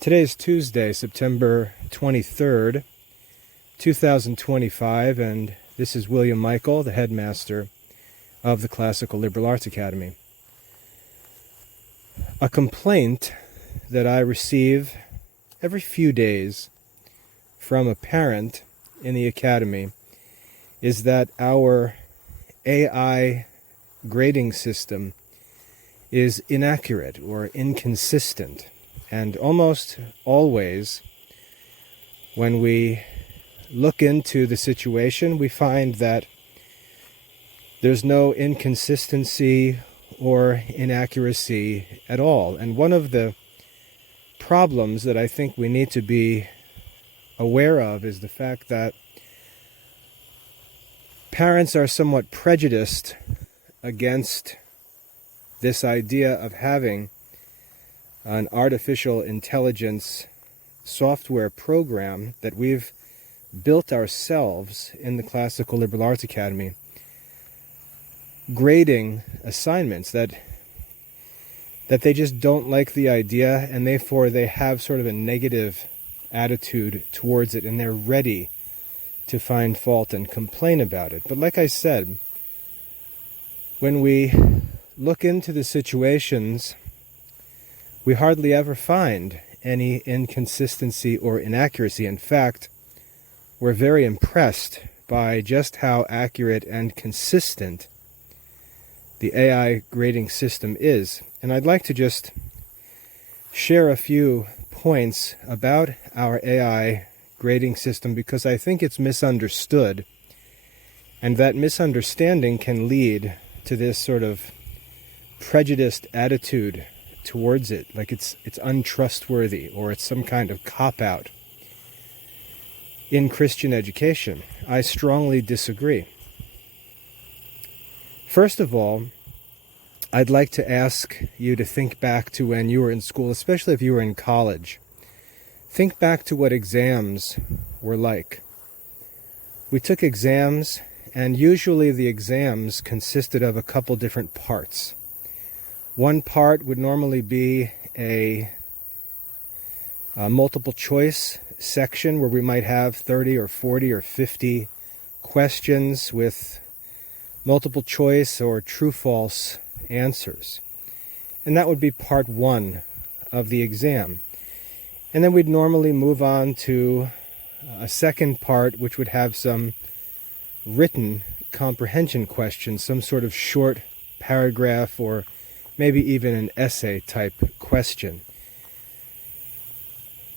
Today is Tuesday, September 23rd, 2025, and this is William Michael, the headmaster of the Classical Liberal Arts Academy. A complaint that I receive every few days from a parent in the academy is that our AI grading system is inaccurate or inconsistent. And almost always, when we look into the situation, we find that there's no inconsistency or inaccuracy at all. And one of the problems that I think we need to be aware of is the fact that parents are somewhat prejudiced against this idea of having an artificial intelligence software program that we've built ourselves in the Classical Liberal Arts Academy, grading assignments that they just don't like the idea, and therefore they have sort of a negative attitude towards it, and they're ready to find fault and complain about it. But like I said, when we look into the situations, we hardly ever find any inconsistency or inaccuracy. In fact, we're very impressed by just how accurate and consistent the AI grading system is. And I'd like to just share a few points about our AI grading system because I think it's misunderstood, and that misunderstanding can lead to this sort of prejudiced attitude towards it, like it's untrustworthy or it's some kind of cop-out in Christian education. I strongly disagree. First of all, I'd like to ask you to think back to when you were in school, especially if you were in college. Think back to what exams were like. We took exams, and usually the exams consisted of a couple different parts. One part would normally be a multiple choice section where we might have 30 or 40 or 50 questions with multiple choice or true-false answers. And that would be part one of the exam. And then we'd normally move on to a second part, which would have some written comprehension questions, some sort of short paragraph or maybe even an essay type question.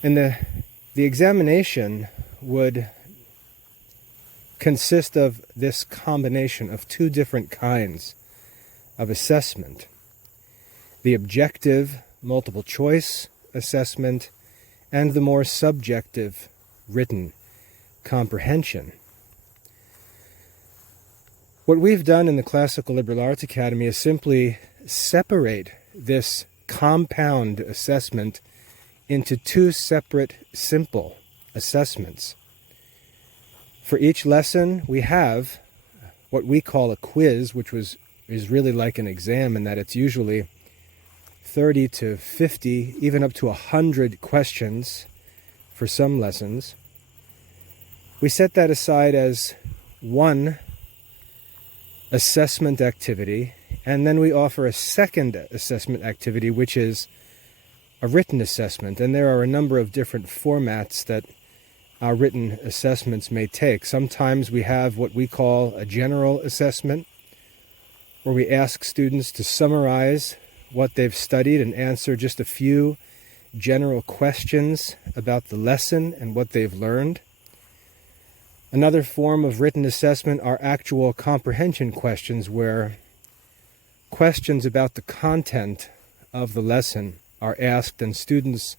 And the examination would consist of this combination of two different kinds of assessment: the objective multiple choice assessment and the more subjective written comprehension. What we've done in the Classical Liberal Arts Academy is simply separate this compound assessment into two separate simple assessments. For each lesson, we have what we call a quiz, which is really like an exam in that it's usually 30 to 50, even up to 100 questions for some lessons. We set that aside as one assessment activity, and then we offer a second assessment activity, which is a written assessment. And there are a number of different formats that our written assessments may take. Sometimes we have what we call a general assessment, where we ask students to summarize what they've studied and answer just a few general questions about the lesson and what they've learned. Another form of written assessment are actual comprehension questions, where questions about the content of the lesson are asked and students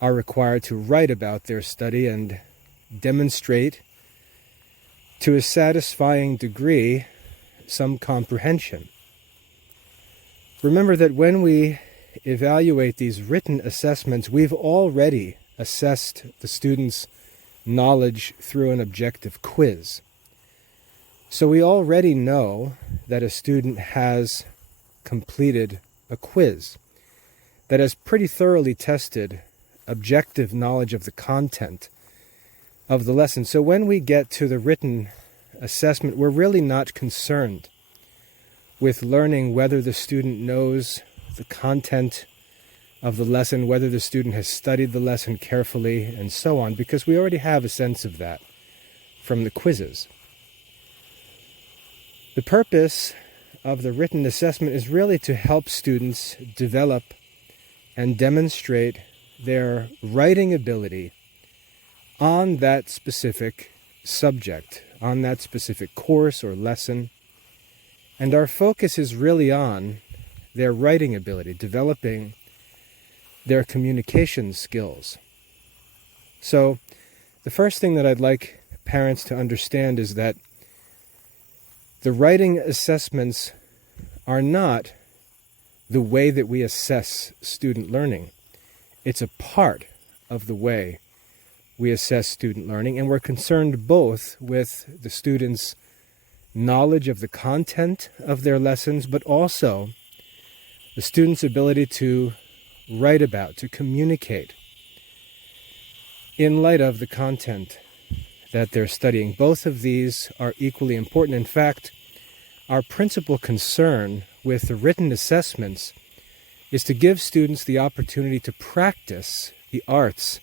are required to write about their study and demonstrate to a satisfying degree some comprehension. Remember that when we evaluate these written assessments, we've already assessed the student's knowledge through an objective quiz. So we already know that a student has completed a quiz that has pretty thoroughly tested objective knowledge of the content of the lesson. So when we get to the written assessment, we're really not concerned with learning whether the student knows the content of the lesson, whether the student has studied the lesson carefully, and so on, because we already have a sense of that from the quizzes. The purpose of the written assessment is really to help students develop and demonstrate their writing ability on that specific subject, on that specific course or lesson. And our focus is really on their writing ability, developing their communication skills. So the first thing that I'd like parents to understand is that the writing assessments are not the way that we assess student learning. It's a part of the way we assess student learning, and we're concerned both with the students' knowledge of the content of their lessons, but also the student's ability to write about, to communicate in light of the content that they're studying. Both of these are equally important. In fact, our principal concern with the written assessments is to give students the opportunity to practice the arts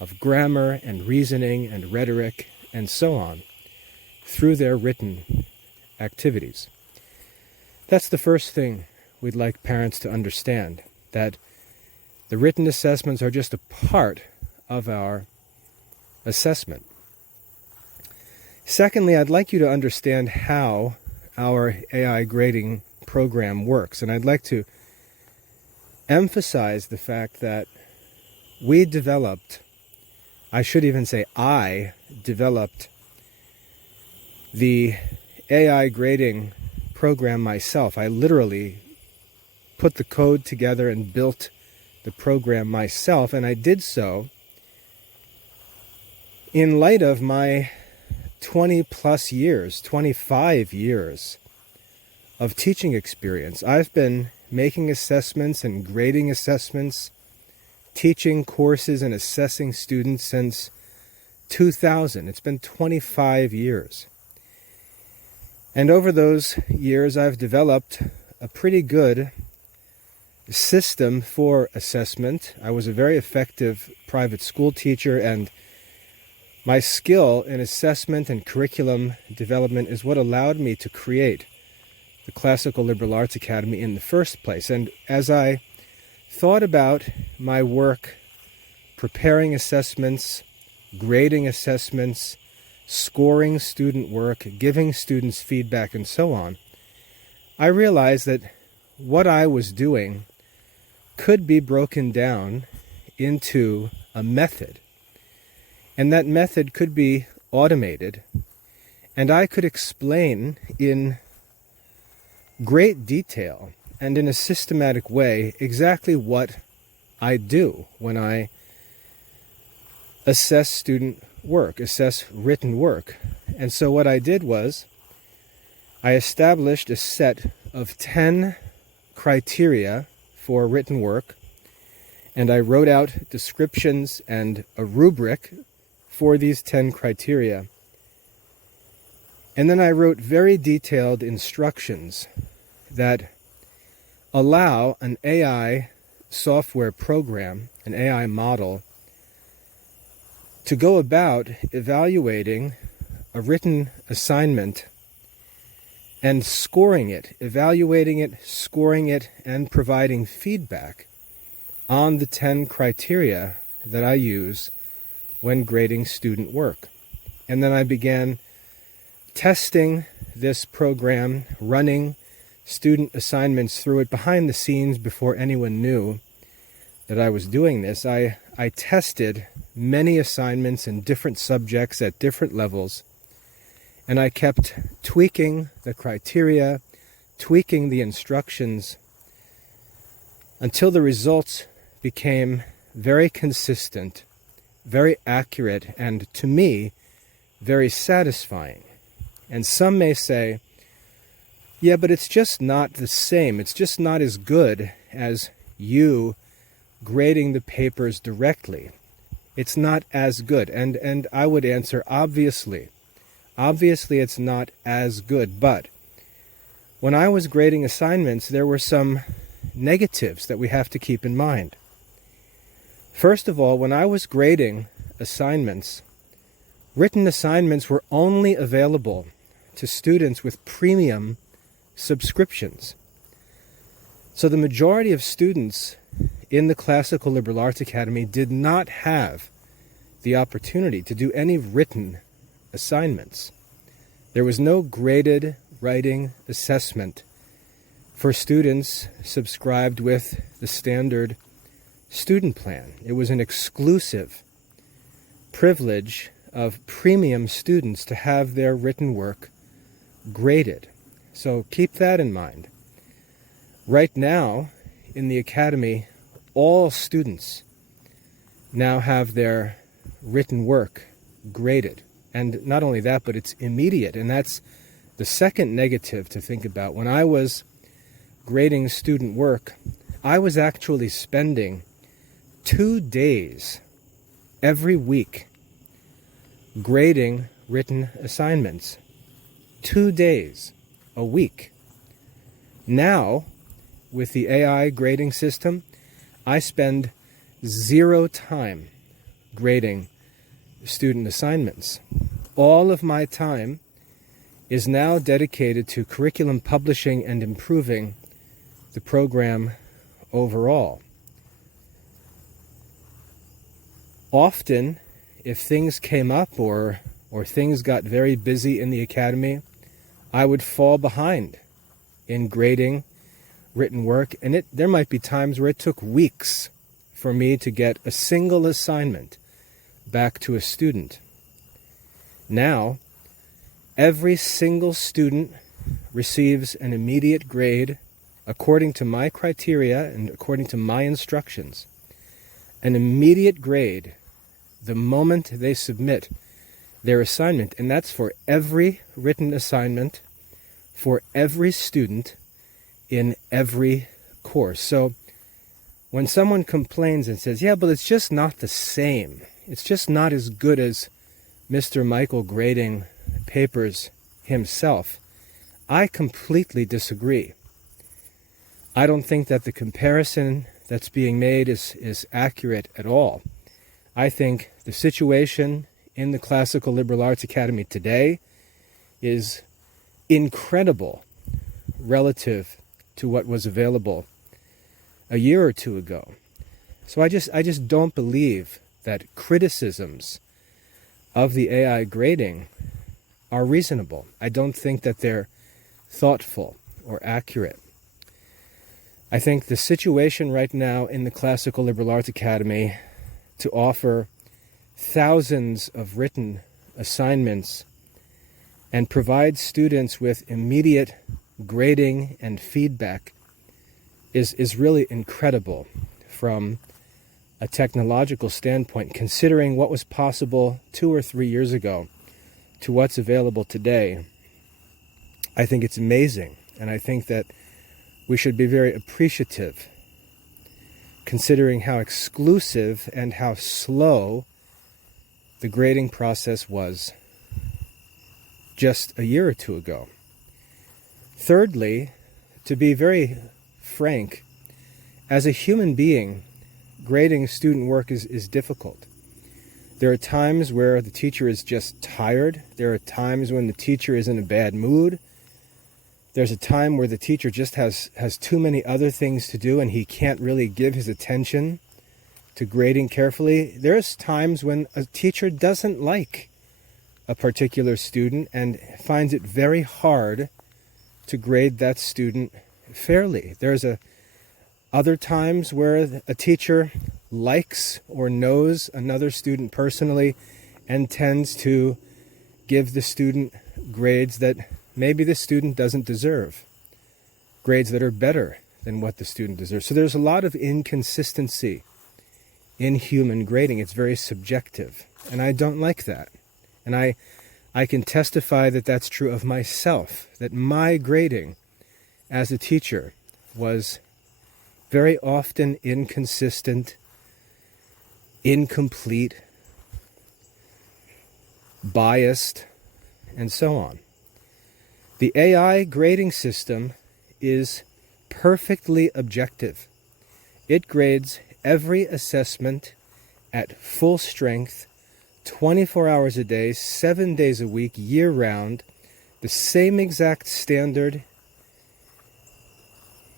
of grammar and reasoning and rhetoric and so on through their written activities. That's the first thing we'd like parents to understand, that the written assessments are just a part of our assessment. Secondly, I'd like you to understand how our AI grading program works, and I'd like to emphasize the fact that we developed, I should even say I developed the AI grading program myself. I literally put the code together and built the program myself, and I did so in light of my 20 years, 25 years of teaching experience. I've been making assessments and grading assessments, teaching courses and assessing students since 2000. It's been 25 years. And over those years, I've developed a pretty good system for assessment. I was a very effective private school teacher, and my skill in assessment and curriculum development is what allowed me to create the Classical Liberal Arts Academy in the first place. And as I thought about my work preparing assessments, grading assessments, scoring student work, giving students feedback, and so on, I realized that what I was doing could be broken down into a method. And that method could be automated, and I could explain in great detail and in a systematic way exactly what I do when I assess student work, assess written work. And so what I did was I established a set of 10 criteria for written work, and I wrote out descriptions and a rubric for these 10 criteria. And then I wrote very detailed instructions that allow an AI software program, an AI model, to go about evaluating a written assignment and scoring it, evaluating it, scoring it, and providing feedback on the 10 criteria that I use when grading student work. And then I began testing this program, running student assignments through it behind the scenes before anyone knew that I was doing this. I tested many assignments in different subjects at different levels, and I kept tweaking the criteria, tweaking the instructions, until the results became very consistent, very accurate, and to me, very satisfying. And some may say, yeah, but it's just not the same. It's just not as good as you grading the papers directly, it's not as good. And I would answer, obviously it's not as good. But when I was grading assignments, there were some negatives that we have to keep in mind. First of all, when I was grading assignments, written assignments were only available to students with premium subscriptions. So the majority of students in the Classical Liberal Arts Academy did not have the opportunity to do any written assignments. There was no graded writing assessment for students subscribed with the standard student plan. It was an exclusive privilege of premium students to have their written work graded. So keep that in mind. Right now, in the Academy, all students now have their written work graded. And not only that, but it's immediate. And that's the second negative to think about. When I was grading student work, I was actually spending 2 days every week grading written assignments. 2 days a week. Now, with the AI grading system, I spend 0 time grading student assignments. All of my time is now dedicated to curriculum publishing and improving the program overall. Often, if things came up or things got very busy in the Academy, I would fall behind in grading written work, and there might be times where it took weeks for me to get a single assignment back to a student. Now, every single student receives an immediate grade according to my criteria and according to my instructions. An immediate grade the moment they submit their assignment, and that's for every written assignment for every student in every course. So when someone complains and says, yeah, but it's just not the same, it's just not as good as Mr. Michael grading papers himself, I completely disagree. I don't think that the comparison that's being made is accurate at all. I think the situation in the Classical Liberal Arts Academy today is incredible relative to what was available a year or two ago. So I just don't believe that criticisms of the AI grading are reasonable. I don't think that they're thoughtful or accurate. I think the situation right now in the Classical Liberal Arts Academy to offer thousands of written assignments and provide students with immediate grading and feedback is really incredible from a technological standpoint, considering what was possible 2 or 3 years ago to what's available today. I think it's amazing, and I think that we should be very appreciative considering how exclusive and how slow the grading process was just a year or two ago. Thirdly, to be very frank, as a human being, grading student work is difficult. There are times where the teacher is just tired. There are times when the teacher is in a bad mood. There's a time where the teacher just has too many other things to do and he can't really give his attention to grading carefully. There's times when a teacher doesn't like a particular student and finds it very hard to grade that student fairly. There's other times where a teacher likes or knows another student personally and tends to give the student grades that maybe the student doesn't deserve, grades that are better than what the student deserves. So there's a lot of inconsistency in human grading. It's very subjective, and I don't like that. And I can testify that that's true of myself, that my grading as a teacher was very often inconsistent, incomplete, biased, and so on. The AI grading system is perfectly objective. It grades every assessment at full strength, 24 hours a day, 7 days a week, year-round. The same exact standard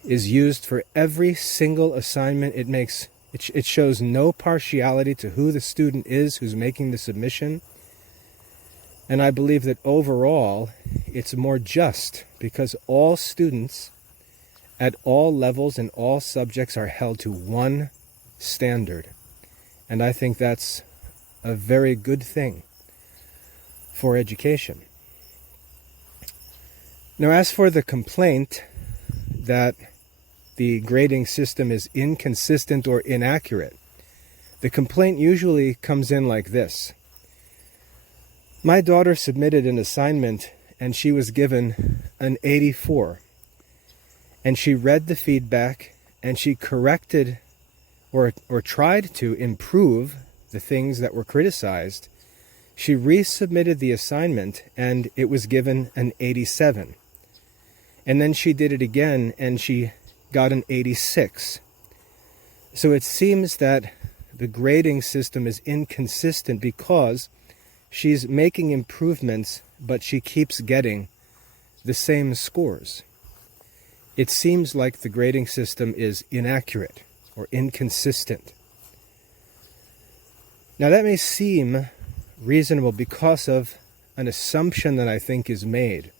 is used for every single assignment. It shows no partiality to who the student is who's making the submission. And I believe that overall, it's more just because all students at all levels and all subjects are held to one standard. And I think that's a very good thing for education. Now, as for the complaint that the grading system is inconsistent or inaccurate, the complaint usually comes in like this. My daughter submitted an assignment and she was given an 84. And she read the feedback and she corrected or tried to improve the things that were criticized. She resubmitted the assignment and it was given an 87. And then she did it again and she got an 86. So it seems that the grading system is inconsistent because she's making improvements, but she keeps getting the same scores. It seems like the grading system is inaccurate or inconsistent. Now that may seem reasonable because of an assumption that I think is made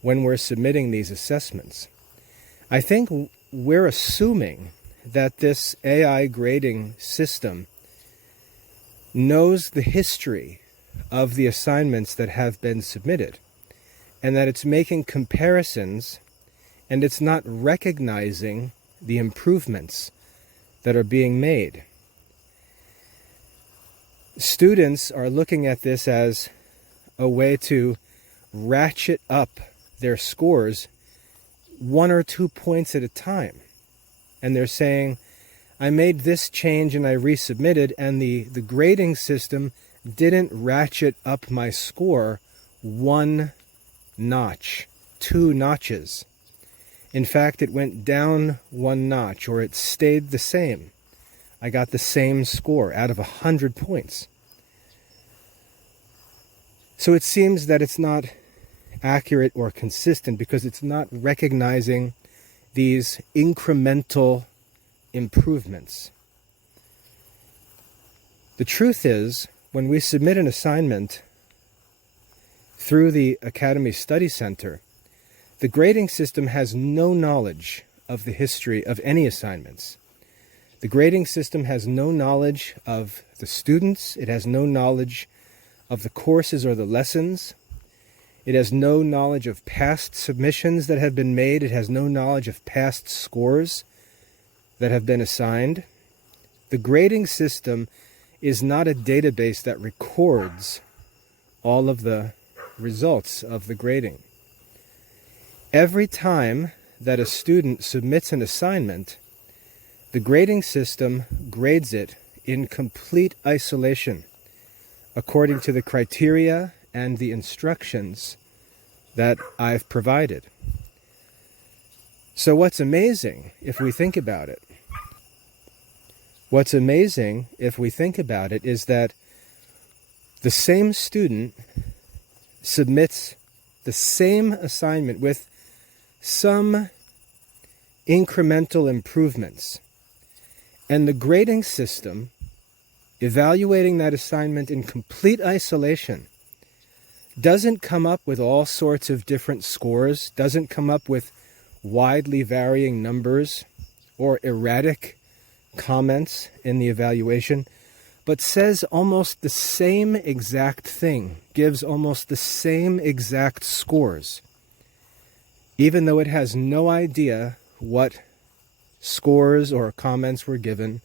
when we're submitting these assessments. I think we're assuming that this AI grading system knows the history of the assignments that have been submitted and that it's making comparisons and it's not recognizing the improvements that are being made. Students are looking at this as a way to ratchet up their scores 1 or 2 points at a time. And they're saying, I made this change and I resubmitted, and the grading system didn't ratchet up my score 1 notch, 2 notches. In fact, it went down 1 notch, or it stayed the same. I got the same score out of 100 points. So it seems that it's not accurate or consistent because it's not recognizing these incremental improvements. The truth is, when we submit an assignment through the Academy Study Center, the grading system has no knowledge of the history of any assignments. The grading system has no knowledge of the students. It has no knowledge of the courses or the lessons. It has no knowledge of past submissions that have been made. It has no knowledge of past scores that have been assigned. The grading system is not a database that records all of the results of the grading. Every time that a student submits an assignment, the grading system grades it in complete isolation, according to the criteria and the instructions that I've provided. So what's amazing, if we think about it, is that the same student submits the same assignment with some incremental improvements. And the grading system, evaluating that assignment in complete isolation, doesn't come up with all sorts of different scores, doesn't come up with widely varying numbers or erratic comments in the evaluation, but says almost the same exact thing, gives almost the same exact scores, even though it has no idea what scores or comments were given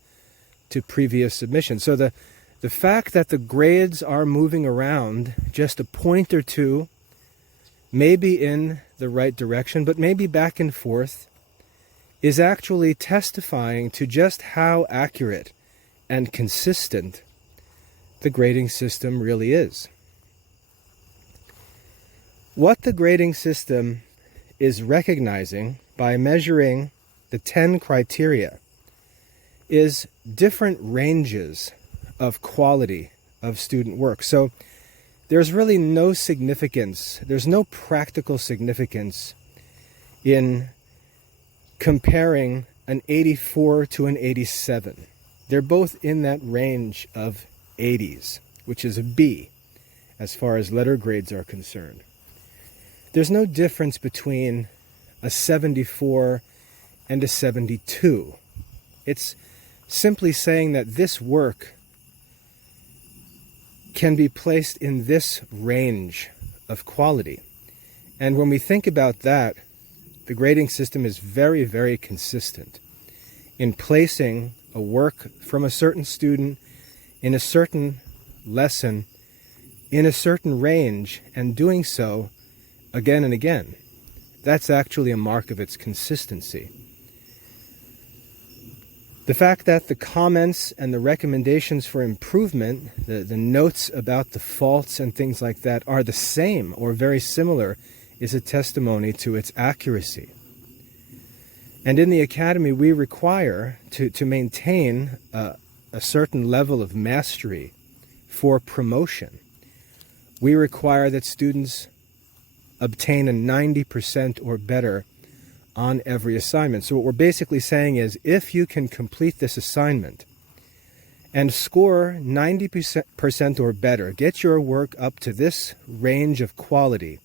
to previous submissions. So the fact that the grades are moving around just a point or two, maybe in the right direction, but maybe back and forth, is actually testifying to just how accurate and consistent the grading system really is. What the grading system is recognizing by measuring the 10 criteria is different ranges of quality of student work. So there's really no significance, there's no practical significance in comparing an 84 to an 87. They're both in that range of 80s, which is a B as far as letter grades are concerned. There's no difference between a 74 and a 72. It's simply saying that this work can be placed in this range of quality. And when we think about that, the grading system is very, very consistent in placing a work from a certain student in a certain lesson in a certain range and doing so again and again. That's actually a mark of its consistency. The fact that the comments and the recommendations for improvement, the notes about the faults and things like that are the same or very similar is a testimony to its accuracy. And in the academy, we require to maintain a certain level of mastery for promotion. We require that students obtain a 90% or better on every assignment. So what we're basically saying is, if you can complete this assignment and score 90% or better, get your work up to this range of quality,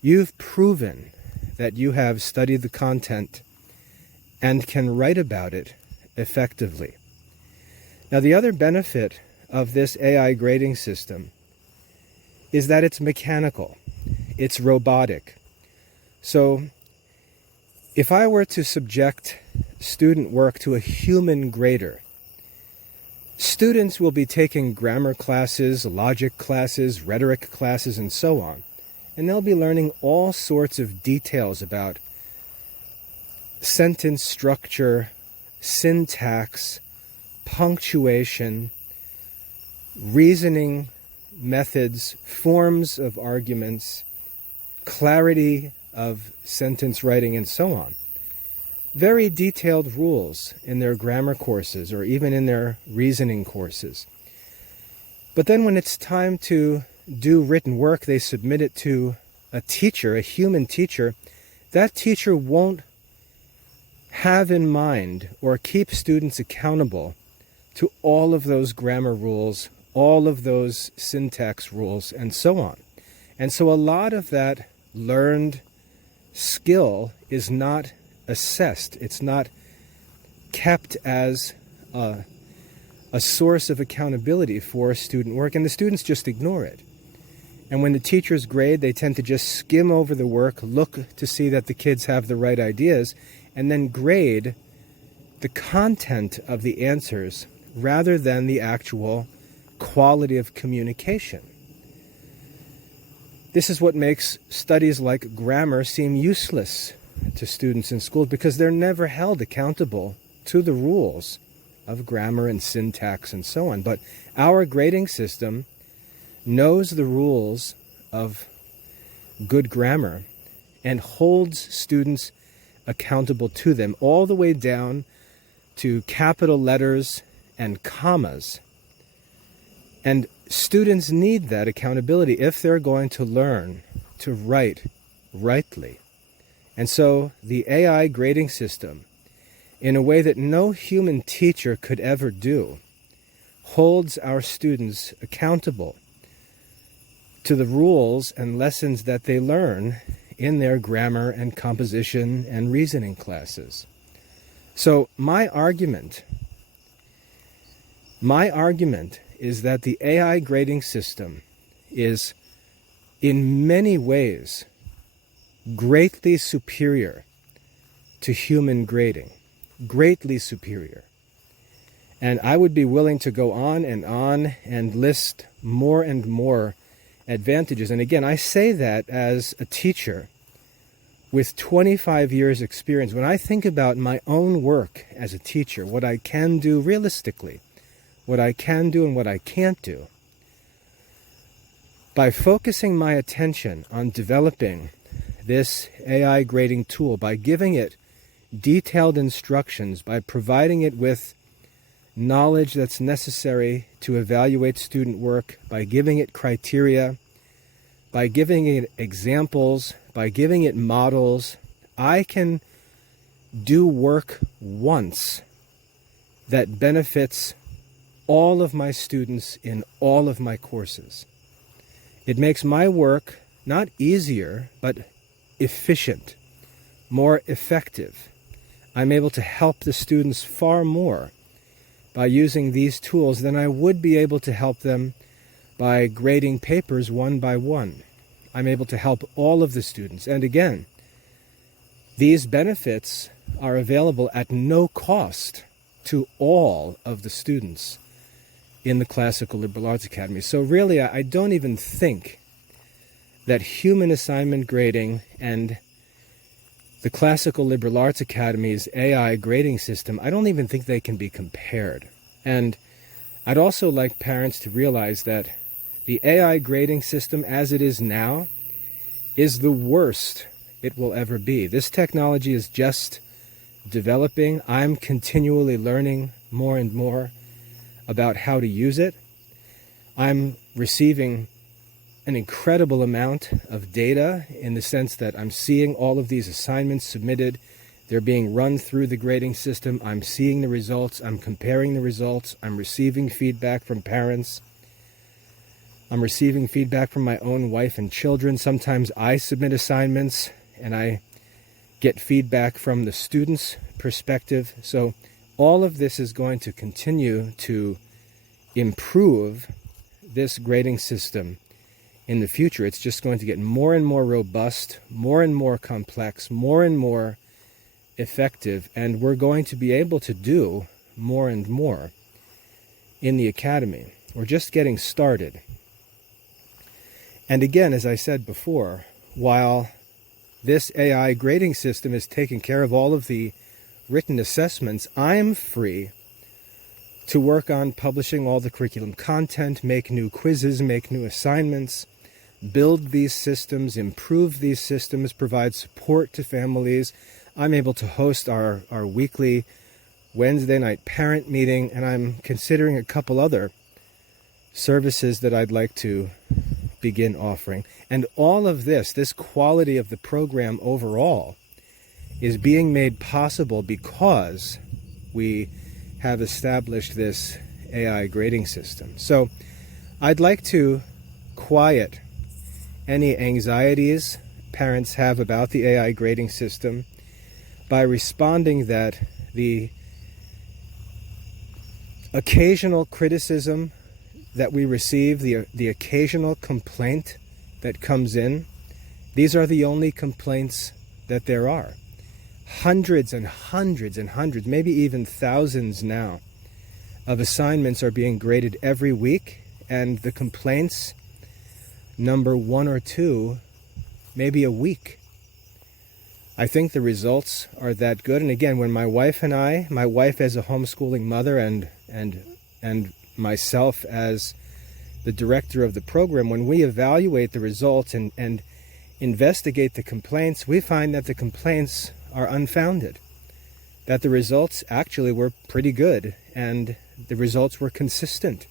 you've proven that you have studied the content and can write about it effectively. Now, the other benefit of this AI grading system is that it's mechanical, it's robotic. So if I were to subject student work to a human grader, students will be taking grammar classes, logic classes, rhetoric classes, and so on. And they'll be learning all sorts of details about sentence structure, syntax, punctuation, reasoning methods, forms of arguments, clarity of sentence writing, and so on. Very detailed rules in their grammar courses or even in their reasoning courses. But then when it's time to do written work, they submit it to a teacher, a human teacher. That teacher won't have in mind or keep students accountable to all of those grammar rules, all of those syntax rules, and so on. And so a lot of that learned skill is not assessed. It's not kept as a source of accountability for student work, and the students just ignore it. And when the teachers grade, they tend to just skim over the work, look to see that the kids have the right ideas, and then grade the content of the answers rather than the actual quality of communication. This is what makes studies like grammar seem useless to students in schools, because they're never held accountable to the rules of grammar and syntax and so on. But our grading system knows the rules of good grammar and holds students accountable to them, all the way down to capital letters and commas. And students need that accountability if they're going to learn to write rightly. And so the AI grading system, in a way that no human teacher could ever do, holds our students accountable to the rules and lessons that they learn in their grammar and composition and reasoning classes. So my argument is that the AI grading system is in many ways greatly superior to human grading, greatly superior. And I would be willing to go on and list more and more advantages. And again, I say that as a teacher with 25 years experience, when I think about my own work as a teacher, what I can do realistically, what I can do and what I can't do, by focusing my attention on developing this AI grading tool, by giving it detailed instructions, by providing it with knowledge that's necessary to evaluate student work, by giving it criteria, by giving it examples, by giving it models, I can do work once that benefits all of my students in all of my courses. It makes my work not easier, but efficient, more effective. I'm able to help the students far more by using these tools than I would be able to help them by grading papers one by one. I'm able to help all of the students. And again, these benefits are available at no cost to all of the students in the Classical Liberal Arts Academy. So really, I don't even think that human assignment grading and the Classical Liberal Arts Academy's AI grading system, I don't even think they can be compared. And I'd also like parents to realize that the AI grading system as it is now is the worst it will ever be. This technology is just developing. I'm continually learning more and more about how to use it. I'm receiving an incredible amount of data in the sense that I'm seeing all of these assignments submitted. They're being run through the grading system. I'm seeing the results. I'm comparing the results. I'm receiving feedback from parents. I'm receiving feedback from my own wife and children. Sometimes I submit assignments and I get feedback from the students' perspective. So all of this is going to continue to improve this grading system in the future. It's just going to get more and more robust, more and more complex, more and more effective, and we're going to be able to do more and more in the academy. We're just getting started. And again, as I said before, while this AI grading system is taking care of all of the written assessments, I'm free to work on publishing all the curriculum content, make new quizzes, make new assignments, build these systems, improve these systems, provide support to families. I'm able to host our weekly Wednesday night parent meeting, and I'm considering a couple other services that I'd like to begin offering. And all of this quality of the program overall, is being made possible because we have established this AI grading system. So I'd like to quiet any anxieties parents have about the AI grading system by responding that the occasional criticism that we receive, the occasional complaint that comes in, these are the only complaints that there are. Hundreds and hundreds and hundreds, maybe even thousands now, of assignments are being graded every week, and the complaints number 1 or 2 maybe a week. I think the results are that good. And again, when my wife as a homeschooling mother and myself as the director of the program, when we evaluate the results and investigate the complaints, we find that the complaints are unfounded, that the results actually were pretty good, and the results were consistent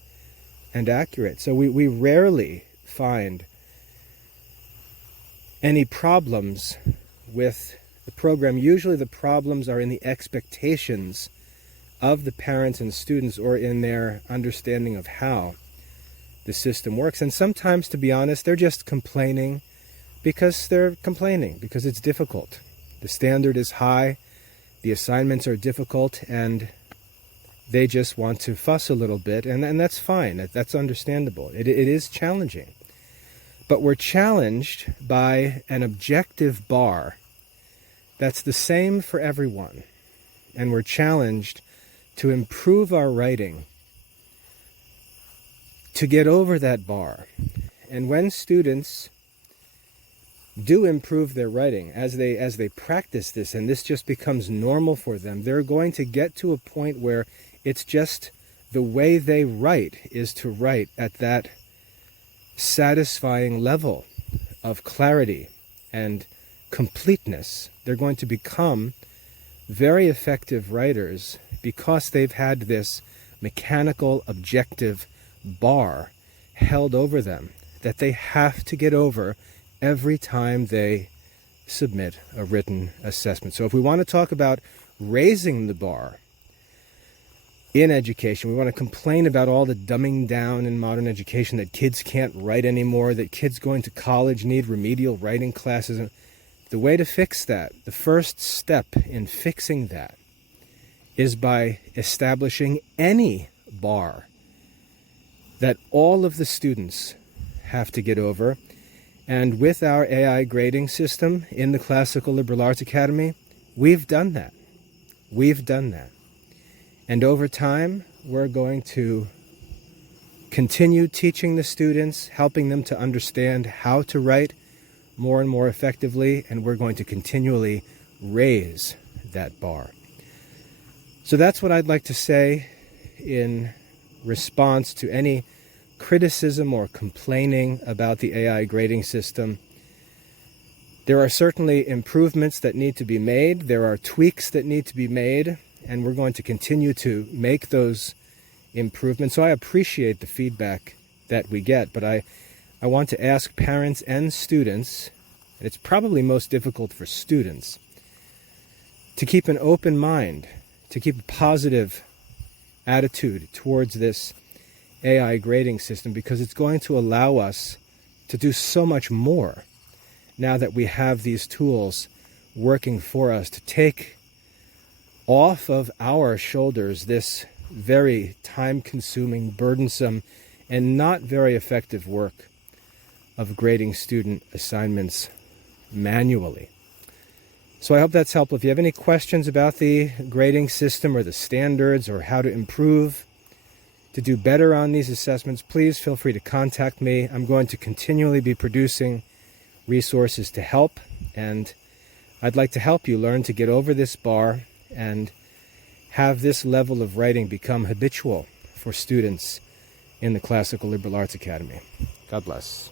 and accurate. So we rarely find any problems with the program. Usually the problems are in the expectations of the parents and students, or in their understanding of how the system works. And sometimes, to be honest, they're just complaining because it's difficult. The standard is high, the assignments are difficult, and they just want to fuss a little bit, and that's fine. That's understandable. It is challenging. But we're challenged by an objective bar that's the same for everyone. And we're challenged to improve our writing, to get over that bar. And when students do improve their writing, as they practice this, and this just becomes normal for them, they're going to get to a point where it's just the way they write is to write at that satisfying level of clarity and completeness. They're going to become very effective writers because they've had this mechanical, objective bar held over them that they have to get over every time they submit a written assessment. So if we want to talk about raising the bar in education, we want to complain about all the dumbing down in modern education, that kids can't write anymore, that kids going to college need remedial writing classes. The way to fix that, the first step in fixing that, is by establishing any bar that all of the students have to get over. And with our AI grading system in the Classical Liberal Arts Academy, we've done that. We've done that. And over time, we're going to continue teaching the students, helping them to understand how to write more and more effectively, and we're going to continually raise that bar. So that's what I'd like to say in response to any criticism or complaining about the AI grading system. There are certainly improvements that need to be made. There are tweaks that need to be made, and we're going to continue to make those improvements. So I appreciate the feedback that we get, but I want to ask parents and students, and it's probably most difficult for students, to keep an open mind, to keep a positive attitude towards this AI grading system, because it's going to allow us to do so much more now that we have these tools working for us, to take off of our shoulders this very time-consuming, burdensome, and not very effective work of grading student assignments manually. So I hope that's helpful. If you have any questions about the grading system or the standards or how to improve, to do better on these assessments, please feel free to contact me. I'm going to continually be producing resources to help, and I'd like to help you learn to get over this bar and have this level of writing become habitual for students in the Classical Liberal Arts Academy. God bless.